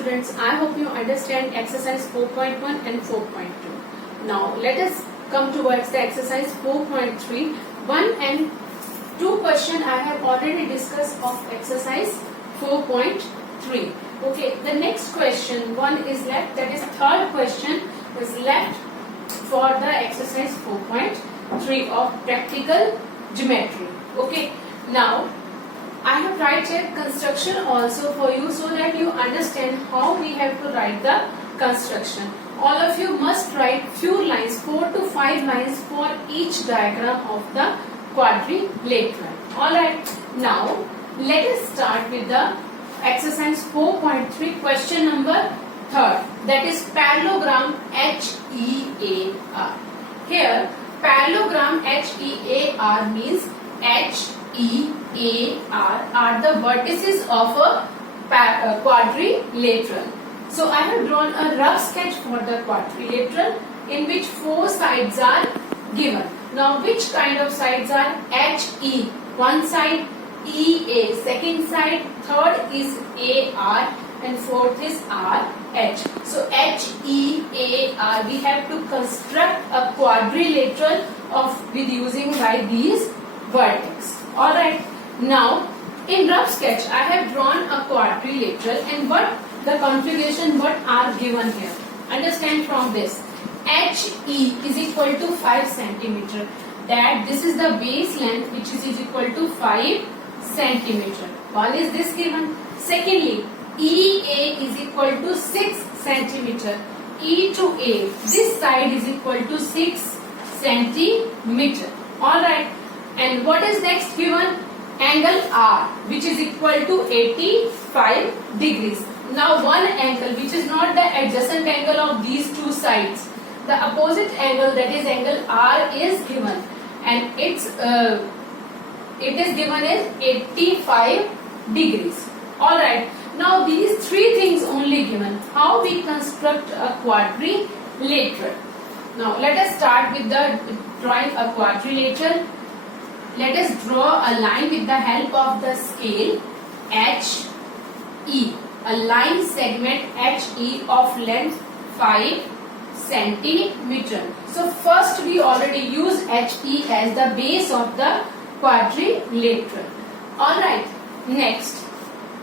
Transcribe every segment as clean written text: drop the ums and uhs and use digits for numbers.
students, I hope you understand exercise 4.1 and 4.2. Now let us come towards the exercise 4.3. 1 and 2 question I have already discussed of exercise 4.3. Okay, the next question 1 is left, that is third question is left for the exercise 4.3 of practical geometry. Okay, now I have write a construction also for you so that you understand how we have to write the construction. All of you must write few lines, 4 to 5 lines for each diagram of the quadrilateral. Alright, now let us start with the exercise 4.3 question number 3rd, that is parallelogram HEAR. Here parallelogram HEAR means HEAR are the vertices of a quadrilateral. So I have drawn a rough sketch for the quadrilateral in which 4 sides are given. Now which kind of sides are? HE, one side, EA, second side, third is AR and fourth is RH. So HEAR, we have to construct a quadrilateral with using by these vertex. Alright, now in rough sketch I have drawn a quadrilateral and what the configuration what are given here. Understand from this. HE is equal to 5 centimeter. That this is the base length which is equal to 5 centimeter. One is this given. Secondly, EA is equal to 6 centimeter. E to A, this side is equal to 6 centimeter. Alright. And what is next given? Angle R, which is equal to 85 degrees. Now one angle which is not the adjacent angle of these two sides, the opposite angle, that is angle R, is given, and it is given as 85 degrees. Alright, now these three things only given. How we construct a quadrilateral? Now let us start with the drawing a quadrilateral. Let us draw a line with the help of the scale HE. A line segment HE of length 5 centimeter. So first we already use HE as the base of the quadrilateral. Alright, next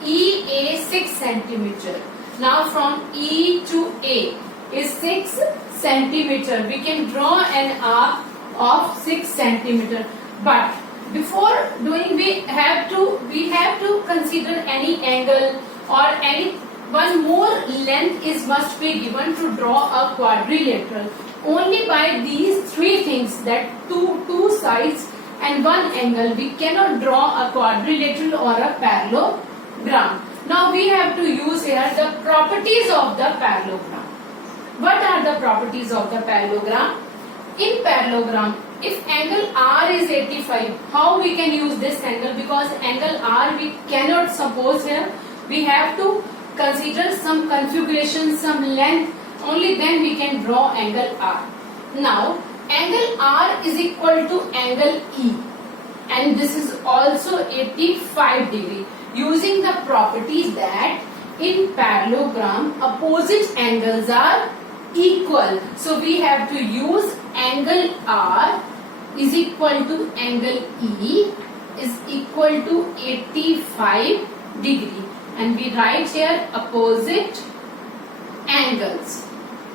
EA 6 centimeter. Now from E to A is 6 centimeter. We can draw an arc of 6 centimeter. But before doing we have to consider any angle or any one more length must be given to draw a quadrilateral. Only by these three things, that two sides and one angle, we cannot draw a quadrilateral or a parallelogram. Now we have to use here the properties of the parallelogram. What are the properties of the parallelogram? In parallelogram, if angle R is 85, how we can use this angle? Because angle R we cannot suppose here. We have to consider some configuration, some length, only then we can draw angle R. Now, angle R is equal to angle E, and this is also 85 degree. Using the property that in parallelogram, opposite angles are equal. So, we have to use angle R is equal to angle E is equal to 85 degree. And we write here opposite angles.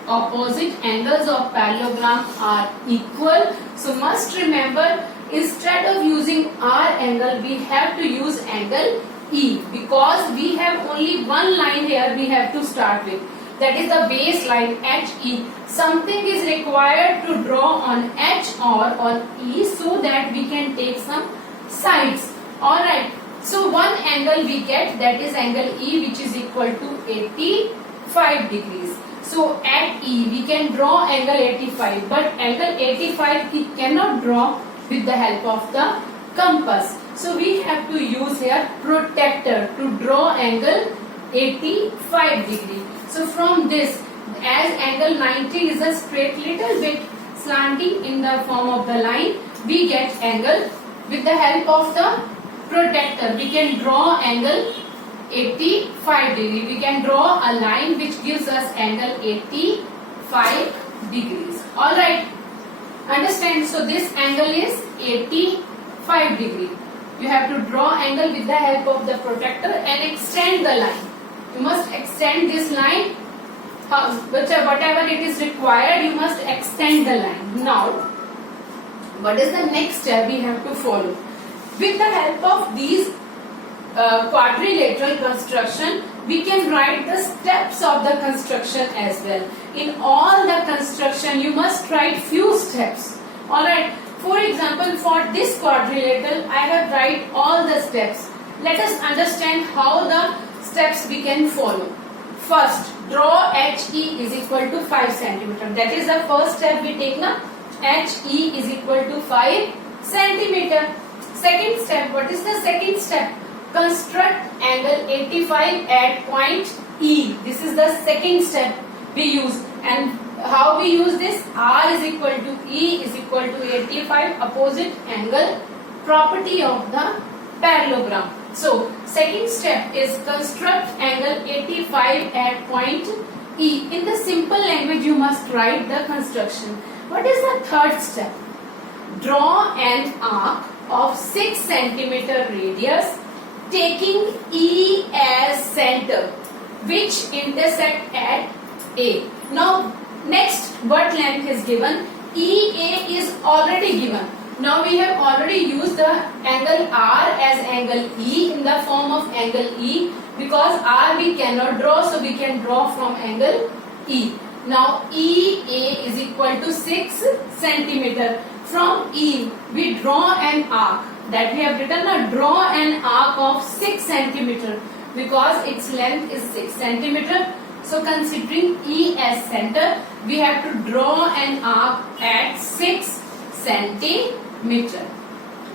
Opposite angles of parallelogram are equal. So must remember, instead of using R angle, we have to use angle E, because we have only one line here we have to start with. That is the base line HE. Something is required to draw on H or on E so that we can take some sides. Alright. So one angle we get, that is angle E, which is equal to 85 degrees. So at E we can draw angle 85, but angle 85 we cannot draw with the help of the compass. So we have to use here protractor to draw angle 85 degree. So from this, as angle 90 is a straight, little bit slanting in the form of the line, we get angle with the help of the protractor. We can draw angle 85 degree. We can draw a line which gives us angle 85 degrees. Alright. Understand? So this angle is 85 degree. You have to draw angle with the help of the protractor and extend the line. You must extend this line. Whatever it is required, you must extend the line. Now, what is the next step we have to follow? With the help of these quadrilateral construction, we can write the steps of the construction as well. In all the construction, you must write few steps. Alright. For example, for this quadrilateral, I have write all the steps. Let us understand how the steps we can follow. First, draw HE is equal to 5 centimeter. That is the first step we take now. HE is equal to 5 centimeter. Second step, what is the second step? Construct angle 85 at point E. This is the second step we use. And how we use this? R is equal to E is equal to 85, opposite angle, property of the parallelogram. So, second step is construct angle 85 at point E. In the simple language, you must write the construction. What is the third step? Draw an arc of 6 centimeter radius taking E as center, which intersect at A. Now, next, what length is given? EA is already given. Now we have already used the angle R as angle E in the form of angle E, because R we cannot draw, so we can draw from angle E. Now EA is equal to 6 centimeter. From E we draw an arc, that we have written a draw an arc of 6 centimeter because its length is 6 centimeter. So considering E as center, we have to draw an arc at 6 centimeter.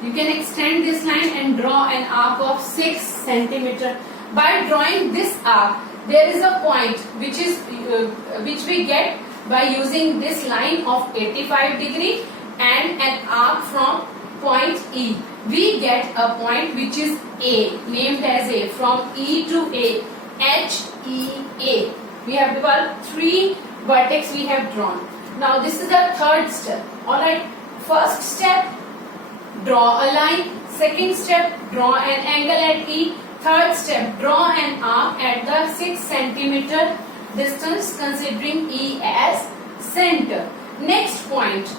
You can extend this line and draw an arc of 6 centimeter. By drawing this arc, there is a point which we get by using this line of 85 degree and an arc from point E. We get a point which is A, named as A. From E to A, HEA. We have developed 3 vertex we have drawn. Now this is the third step. Alright. First step, draw a line. Second step, draw an angle at E. Third step, draw an arc at the 6 centimeter distance considering E as center. Next point,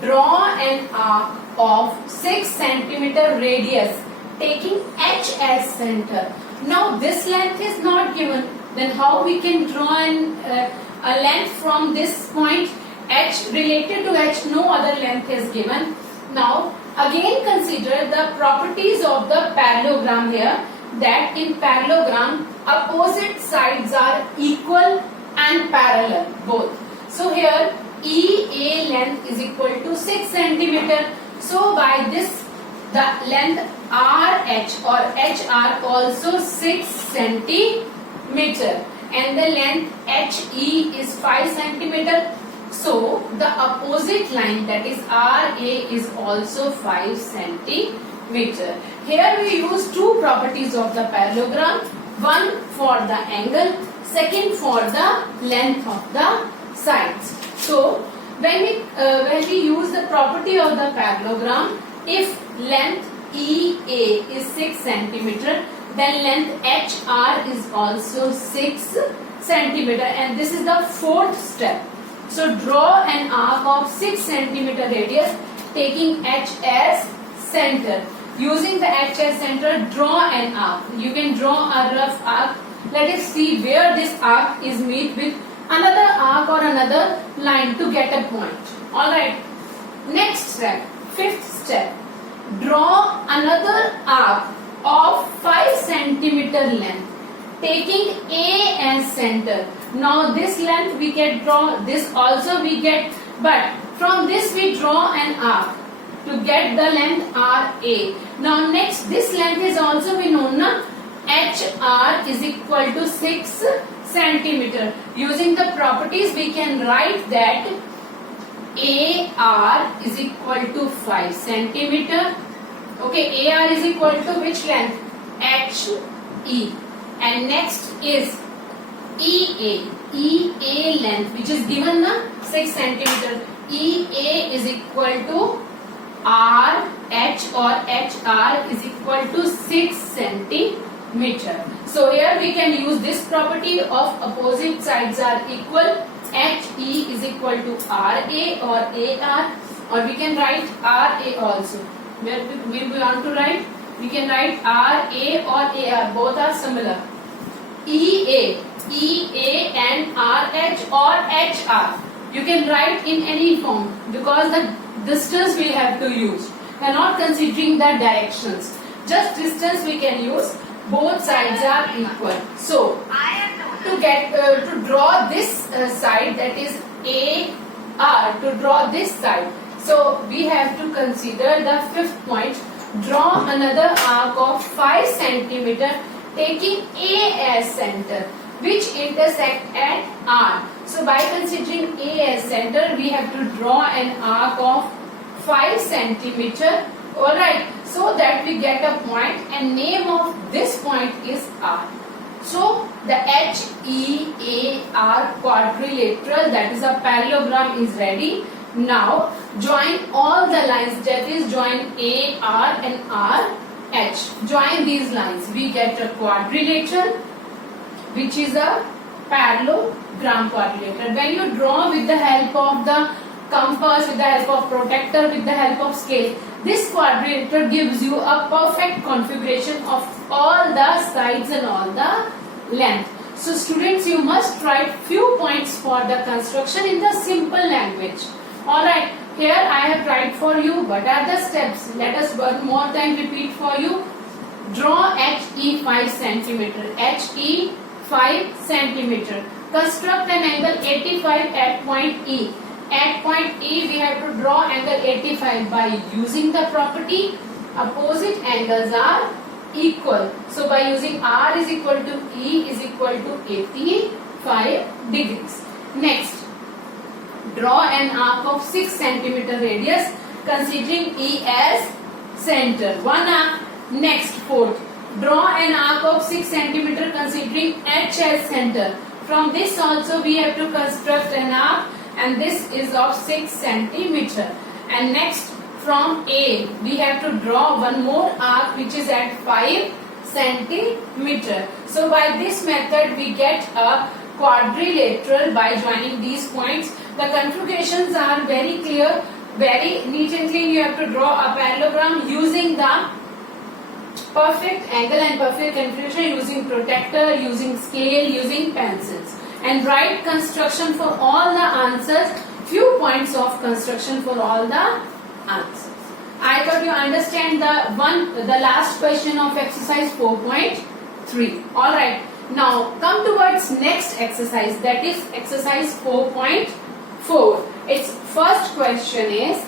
draw an arc of 6 centimeter radius taking H as center. Now this length is not given. Then how we can draw a length from this point H? Related to H, no other length is given. Now again consider the properties of the parallelogram here, that in parallelogram opposite sides are equal and parallel both. So here EA length is equal to 6 centimeter. So by this the length RH or HR also 6 centimeter and the length HE is 5 centimeter. So the opposite line, that is RA, is also 5 centimeter. Here we use 2 properties of the parallelogram. One for the angle, second for the length of the sides. So when we use the property of the parallelogram, if length EA is 6 centimeter, then length HR is also 6 centimeter, and this is the fourth step. So draw an arc of 6 centimeter radius taking H as center. Using the H as center, draw an arc. You can draw a rough arc. Let us see where this arc is meet with another arc or another line to get a point. Alright. Next step, fifth step. Draw another arc of 5 centimeter length taking A as center. Now this length we can draw, this also we get, but from this we draw an arc to get the length RA. Now next, this length is also we know na, HR is equal to 6 centimeter. Using the properties we can write that AR is equal to 5 centimeter. Okay, AR is equal to which length? HE. and next is EA. EA length which is given na 6 centimeter. EA is equal to RH or HR is equal to 6 centimeter. So here we can use this property of opposite sides are equal. HE is equal to RA or AR, or we can write RA also. Where we want to write? We can write RA or AR. Both are similar. EA and RH or HR. You can write in any form because the distance we have to use. We are not considering the directions. Just distance we can use. Both sides are equal. So to draw this side, that is AR, to draw this side, so we have to consider the fifth point. Draw another arc of 5 centimeter taking A as center, which intersect at R. So by considering A as center, we have to draw an arc of 5 centimeter. Alright, so that we get a point, and name of this point is R. So the HEAR quadrilateral, that is a parallelogram, is ready. Now join all the lines, that is join AR and RH. Join these lines, we get a quadrilateral which is a parallelogram quadrilateral. When you draw with the help of the compass, with the help of protractor, with the help of scale, this quadrilateral gives you a perfect configuration of all the sides and all the length. So students, you must write few points for the construction in the simple language. Alright, here I have tried for you. What are the steps? Let us one more time repeat for you. Draw HE 5 centimeter. HE 5 centimeter. Construct an angle 85 at point E. At point E, we have to draw angle 85 by using the property opposite angles are equal. So by using R is equal to E is equal to 85 degrees. Next, draw an arc of 6 centimeter radius considering E as center. One arc. Next, fourth, draw an arc of 6 centimeter considering H as center. From this also we have to construct an arc, and this is of 6 centimeter. And next, from A we have to draw one more arc which is at 5 centimeter. So by this method we get a quadrilateral by joining these points. The configurations are very clear, very neat and clean. You have to draw a parallelogram using the perfect angle and perfect configuration, using protractor, using scale, using pencils, and write construction for all the answers. Few points of construction for all the answers. I thought you understand the last question of exercise 4.3. Alright, now come towards next exercise, that is exercise 4.4. Its first question is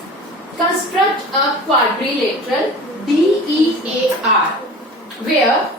construct a quadrilateral DEAR where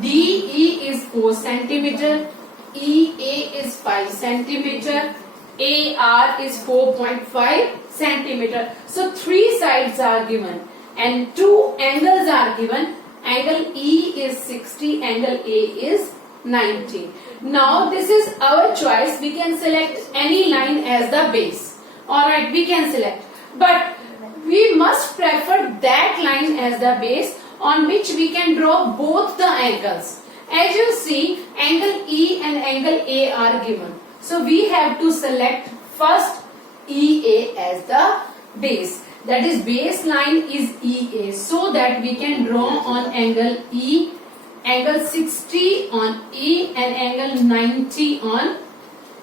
DE is 4 centimeter, EA is 5 centimeter, AR is 4.5 centimeter. So three sides are given and two angles are given. Angle E is 60, angle A is 90. Now this is our choice. We can select any line as the base. Alright, we can select. But we must prefer that line as the base on which we can draw both the angles. As you see, angle E and angle A are given. So we have to select first EA as the base. That is, base line is EA, so that we can draw on angle E, angle 60 on E and angle 90 on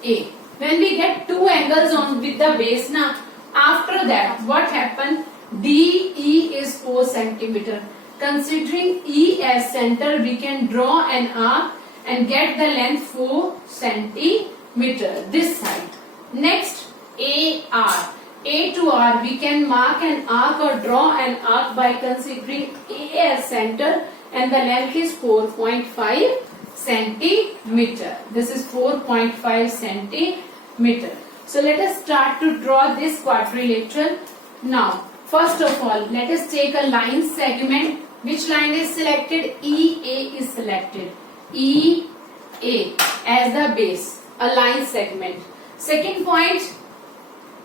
A. When we get two angles on with the base now, after that what happened? DE is 4 centimeter. Considering E as center, we can draw an arc and get the length 4 centimeter this side. Next, AR. A to R, we can mark an arc or draw an arc by considering A as center, and the length is 4.5 centimeter. This is 4.5 centimeter. So let us start to draw this quadrilateral. Now, first of all, let us take a line segment. Which line is selected? EA is selected. EA as the base, a line segment. Second point,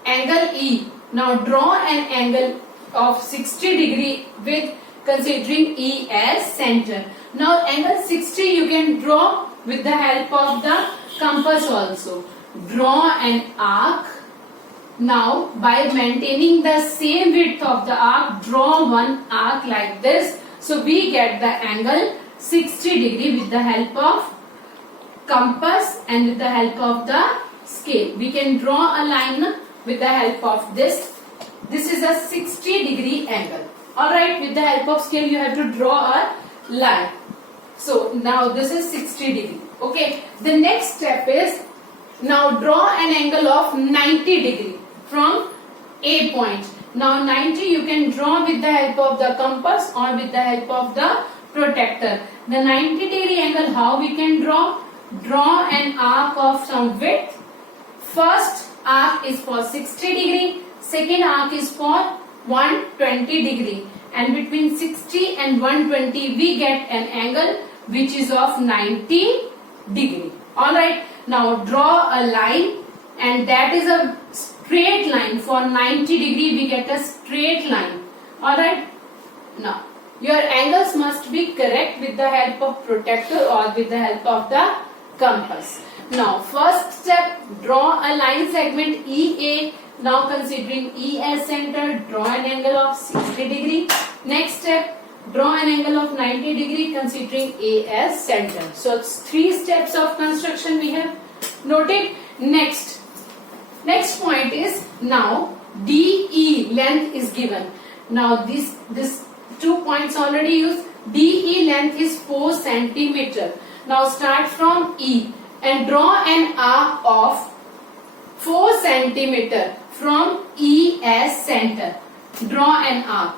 angle E. Now draw an angle of 60 degree with considering E as center. Now angle 60 you can draw with the help of the compass also. Draw an arc. Now by maintaining the same width of the arc, draw one arc like this. So we get the angle 60 degree with the help of compass and with the help of the scale. We can draw a line with the help of this. This is a 60 degree angle. Alright, with the help of scale you have to draw a line. So now this is 60 degree. Okay, the next step is now draw an angle of 90 degree from A point. Now 90 you can draw with the help of the compass or with the help of the protractor. The 90 degree angle, how we can draw? Draw an arc of some width. First arc is for 60 degree, second arc is for 120 degree, and between 60 and 120 we get an angle which is of 90 degree. Alright, now draw a line, and that is a straight line. For 90 degree we get a straight line. Alright, now your angles must be correct with the help of protractor or with the help of the compass. Now first step, draw a line segment EA. Now considering E as center, draw an angle of 60 degree. Next step, draw an angle of 90 degree considering A as center. So it's 3 steps of construction we have noted. Next point is now DE length is given. Now this 2 points already used. DE length is 4 centimeter. Now start from E and draw an arc of 4 centimeter from E as center. Draw an arc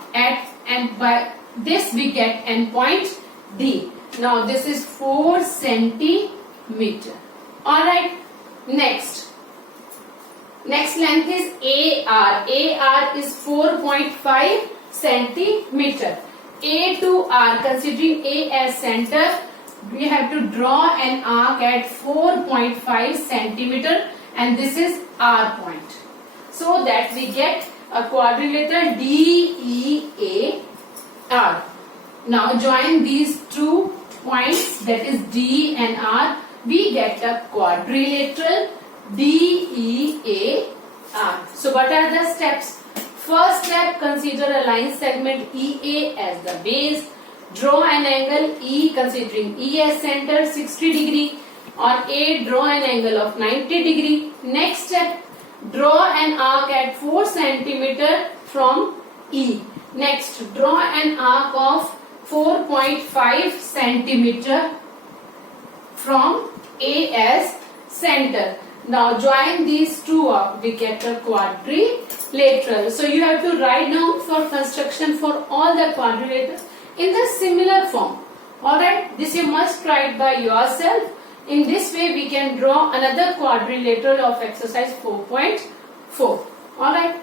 and by this we get end point D. Now this is 4 centimeter. Alright, next length is AR. AR is 4.5 centimeter. A to R, considering A as center, we have to draw an arc at 4.5 centimeter, and this is R point. So that we get a quadrilateral DEAR. Now join these 2 points, that is D and R, we get a quadrilateral DEAR. So what are the steps? First step, consider a line segment EA as the base. Draw an angle E considering E as center 60 degree. On A, draw an angle of 90 degree. Next step, draw an arc at 4 centimeter from E. Next, draw an arc of 4.5 centimeter from A as center. Now join these 2 up, we get a quadrilateral. So you have to write down for construction for all the quadrilaterals in the similar form. Alright, this you must write by yourself. In this way we can draw another quadrilateral of exercise 4.4. Alright.